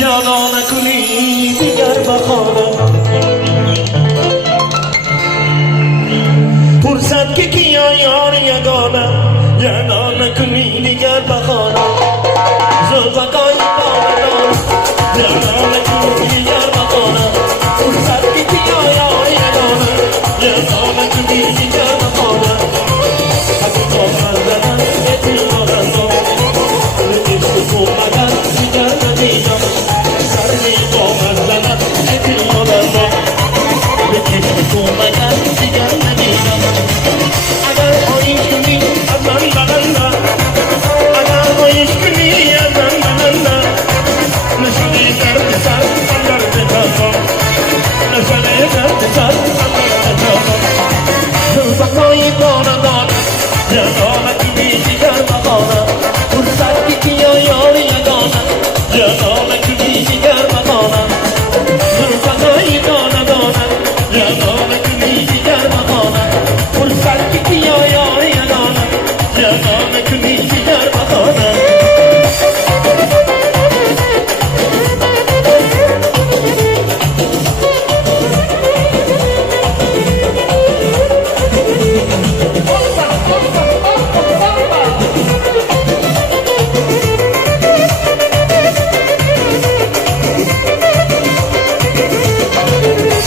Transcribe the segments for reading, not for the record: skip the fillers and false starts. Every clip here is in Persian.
یادا نکنی دیگر بخوانم فرصت که کیا یار یگانم یادا نکنی دیگر بخوانم زلفقای باران یادا نکنی دیگر بخوانم فرصت که کیا یار یگانم یادا نکنی دیگر بخوانم حتی تو مردم اتل مردم عشق تو مگر دیگر ندیدم سرمی تو مردم اتل مردم عشق تو مگر دیگر ندیدم اگر آیش کنی از من بغل نه اگر آیش کنی از من بغل نه نشانه درد سر درد تازم نشانه درد سر درد تازم زلفقای باران یادا نکنی دیگر بخوانم فرصت که کیا یار یگانم یادا نکنی دیگر بخوانم زلفقای باران یادا نکنی دیگر بخوانم فرصت که کیا یار یگانم یادا نکنی دیگر بخوانم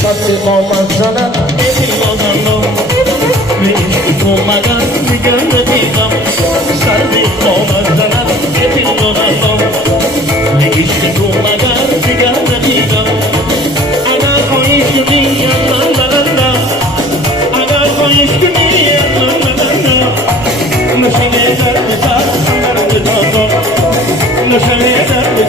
سبت قامت زند ای بازندم به عشق تو مگر دیگر ندیدم سر به قامت زند ای بازندم به عشق تو مگر دیگر ندیدم اگر خواهیش کنی از من بلندم اگر خواهیش کنی از من بلندم نشانه درد سر درد تازم نشانه درد